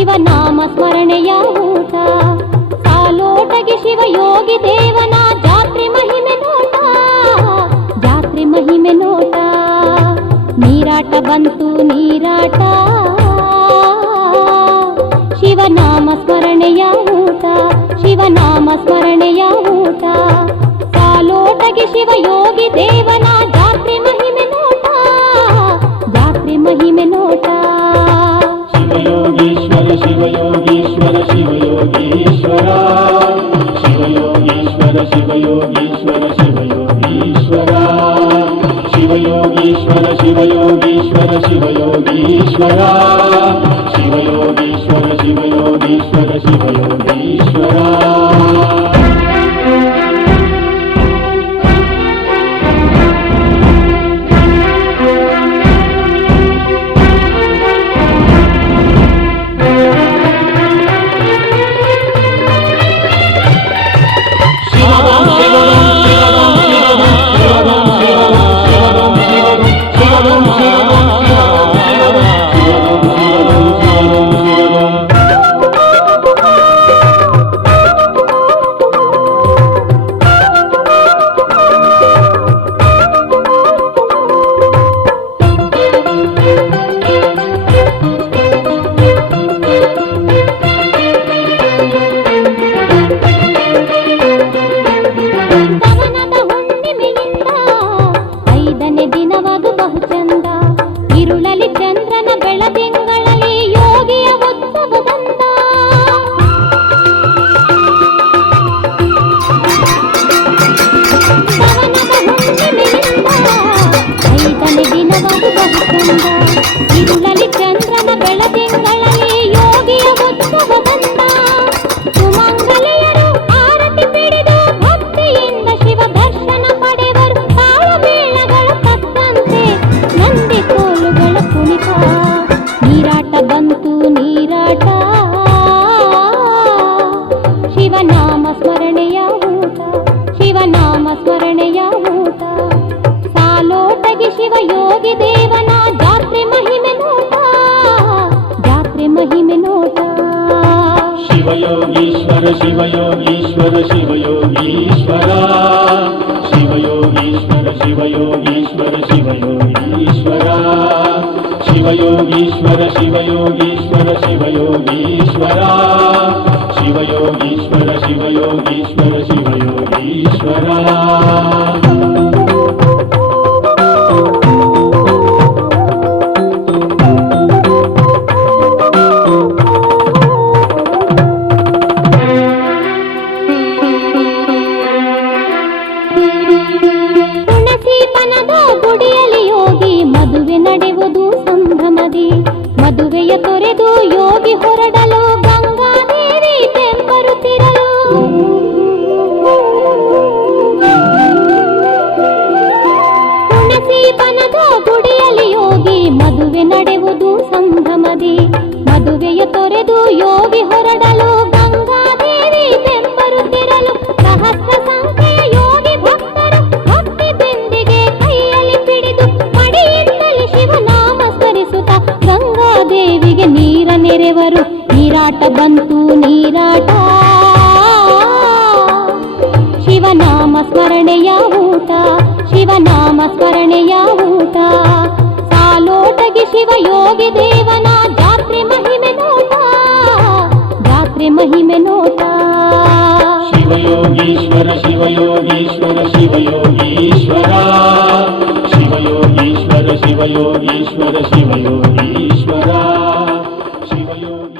ಶಿವನಾಮ ಸ್ಮರಣೆಯ ಊಟ, ಸಾಲೋಟಗೆ ಶಿವಯೋಗಿ ದೇವನ ಜಾತ್ರೆ ಮಹಿಮೆ ನೋಟ, ಜಾತ್ರೆ ಮಹಿಮೆ ನೋಟ. ನೀರಾಟ ಬಂತು ನೀರಾಟ, ಶಿವನಾಮ ಸ್ಮರಣೆಯ ಊಟ, ಶಿವನಾಮ ಸ್ಮರಣೆಯ ಊಟ. ಸಾಲೋಟಗೆ ಶಿವಯೋಗಿ ದೇವನ ಜಾತ್ರೆ ಮಹಿಮೆ ನೋಟ, ಜಾತ್ರೆ ಮಹಿಮೆ ನೋಟ. ಶಿವಯೋಗೀಶ್ವರ ಶಿವಯೋಗೀಶ್ವರ ಶಿವಯೋಗೀಶ್ವರ ಶಿವಯೋಗೀಶ್ವರ ಶಿವಯೋಗೀಶ್ವರ ಶಿವಯೋಗೀಶ್ವರ ಶಿವಯೋಗೀಶ್ವರ ಶಿವಯೋಗೀಶ್ವರ ಶಿವಯೋಗೀಶ್ವರ ಶಿವಯೋಗೀಶ್ವರ ಶಿವಯೋಗೀಶ್ವರ ಶಿವಯೋಗೀಶ್ವರ. ಇರುಳಲಿ ಚಂದ್ರನ ಬೆಳದಿಂಗಳಲ್ಲಿ ಯೋಗಿಯ ಉತ್ಸವ ಬಂದ. ಸುಮಂಗಲೆಯರು ಆರತಿ ಪಿಡಿದು ಭಕ್ತಿಯಿಂದ ಶಿವ ದರ್ಶನ ಪಡೆವರು. ತಾಳಮೇಳಗಳು ತಕ್ಕಂತೆ ನಂದಿ ಕೋಲುಗಳ ಕುಣಿತ. ನೀರಾಟ ಬಂತು ನೀರಾಟ, ಶಿವನಾಮ ಸ್ಮರಣೆಯ ಊಟ, ಶಿವನಾಮ ಸ್ಮರಣೆಯ ಊಟ. ಸಾಲೋಟಗೆ ಶಿವಯೋಗಿ ದೇವನ ಜಾತ್ರೆ ಮಹಿಮೆ ನೋಟ, ಜಾತ್ರೆ ಮಹಿಮೆ ನೋಟ. ಶಿವಯೋಗೀಶ್ವರ ಶಿವಯೋಗೀಶ್ವರ ಶಿವಯೋಗೀಶ್ವರ ಶಿವಯೋಗೀಶ್ವರ ಶಿವಯೋಗೀಶ್ವರ ಶಿವಯೋಗೀಶ್ವರ ಶಿವಯೋಗೀಶ್ವರ ಶಿವಯೋಗೀಶ್ವರ ಶಿವಯೋಗೀಶ್ವರ ಶಿವಯೋಗೀಶ್ವರ ಶಿವಯೋಗೀಶ್ವರ ಶಿವಯೋಗೀಶ್ವರ. ಗುಡಿಯಲ್ಲಿ ಯೋಗಿ ಮದುವೆ ನಡೆಯುವುದು ಸಂಭ್ರಮದಿ. ಮದುವೆಯ ತೊರೆದು ಯೋಗಿ ಹೊರಡಲು ಗಂಗಾದೇವಿ ಬೆಂಬರುತ್ತಿರಲು. ತುಳಸಿ ಬನದ ಗುಡಿಯಲ್ಲಿ ಯೋಗಿ ಮದುವೆ ನಡೆಯುವುದು ಸಂಭ್ರಮದಿ. ಮದುವೆಯ ತೊರೆದು ಯೋಗಿ ಹೊರಡಲು ಗಂಗಾದೇವಿ ಬೆಂಬರುತ್ತಿರಲು. ಸಹಸ್ರ ಸಂಖ್ಯೆಯ ಯೋಗಿ ಭಕ್ತರು ಭಕ್ತಿ ಬೆಂದಿಗೆ ಕೈಯಲ್ಲಿ ಪಿಡಿದು ಮಡಿಯಿಂದಲೇ ಶಿವನಾಮ ಸ್ಮರಿಸುತ್ತ ಗಂಗಾದೇವಿಗೆ ನೀರ ನೆರೆವರು. ನೀರಾಟ ಬಂತು ನೀರಾಟ, ಶಿವನಾಮ ಸ್ಮರಣೆಯ ಊಟ, ಶಿವನಾಮ ಸ್ಮರಣೆಯ ಊಟ. ಸಾಲೋಟಗೆ ಶಿವಯೋಗಿ ದೇವನ ಜಾತ್ರೆ ಮಹಿಮೆ ನೋಟ, ಜಾತ್ರೆ ಮಹಿಮೆ ನೋಟ. ಶಿವಯೋಗೀಶ್ವರ ಶಿವಯೋಗೀಶ್ವರ ಶಿವಯೋಗೀಶ್ವರ ಶಿವಯೋಗೀಶ್ವರ ಶಿವಯೋಗೀಶ್ವರ ಶಿವಯೋಗೀಶ್ವರ